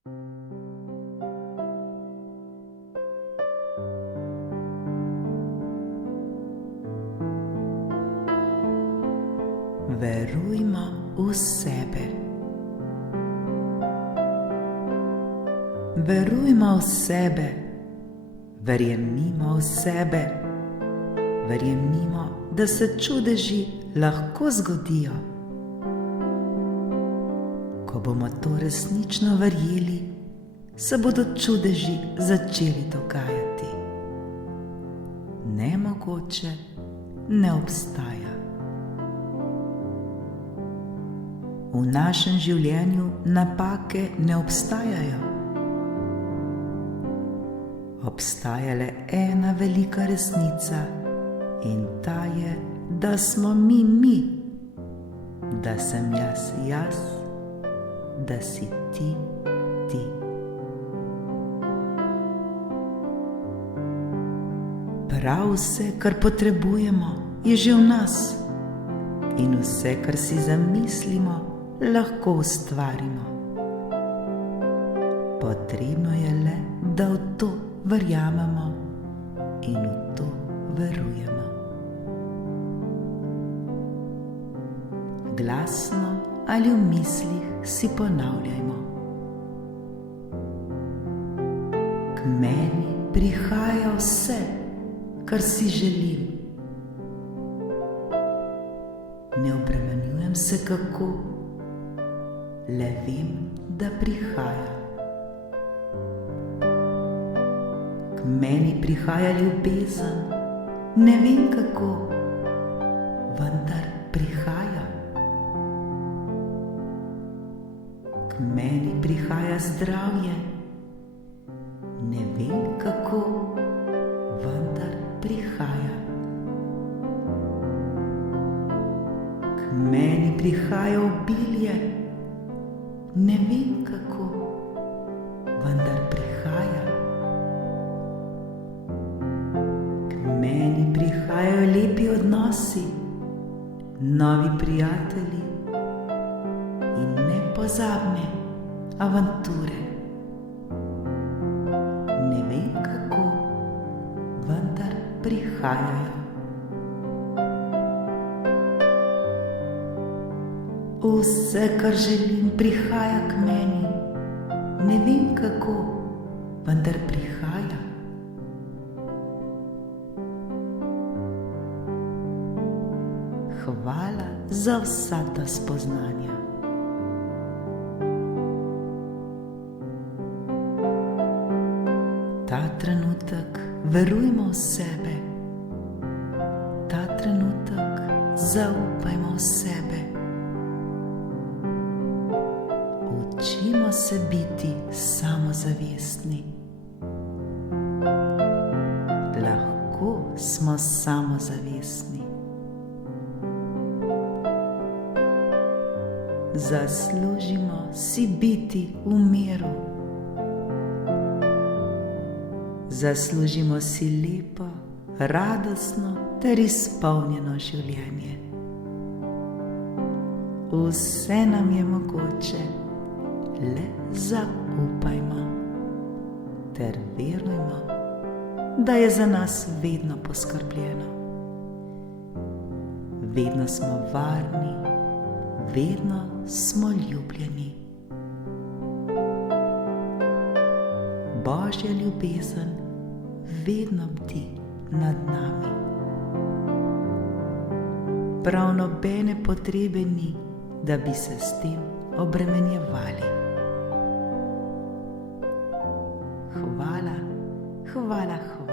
Verujmo v sebe. Verujmo v sebe, verjemimo v sebe, verjemimo, da se čudeži lahko zgodijo. Ko bomo to resnično verjeli, se bodo čudeži začeli dogajati. Nemogoče ne obstaja. V našem življenju napake ne obstajajo. Obstaja le ena velika resnica in ta je, da smo mi, da sem jaz, da si ti. Prav vse, kar potrebujemo, je že v nas in vse, kar si zamislimo, lahko ustvarimo. Potrebno je le, da v to verjamemo in v to verujemo. Glasno ali v mislih si ponavljajmo: k meni prihaja vse, kar si želim. Ne obremenjujem se kako, le vem, da prihaja. K meni prihaja ljubezen, ne vem kako, vendar prihaja. K meni prihaja zdravje, ne vem kako, vendar prihaja. K meni prihaja obilje, ne vem kako, vendar prihaja. K meni prihajajo lepi odnosi, novi prijatelji in nepozabne avanture. Ne vem kako, vendar prihajajo. Vse, kar želim, prihaja k meni. Ne vem kako, vendar prihaja. Hvala za vsa ta spoznanja. Ta trenutek verujmo v sebe. Ta trenutek zaupajmo v sebe. Učimo se biti samozavestni. Lahko smo samozavestni. Zaslužimo si biti v miru. Zaslužimo si lepo, radostno ter izpolnjeno življenje. Vse nam je mogoče, le zaupajmo ter verujmo, da je za nas vedno poskrbljeno. Vedno smo varni, vedno smo ljubljeni. Božja ljubezen vedno bdi nad nami. Prav nobene potrebe ni, da bi se s tem obremenjevali. Hvala, hvala, hvala.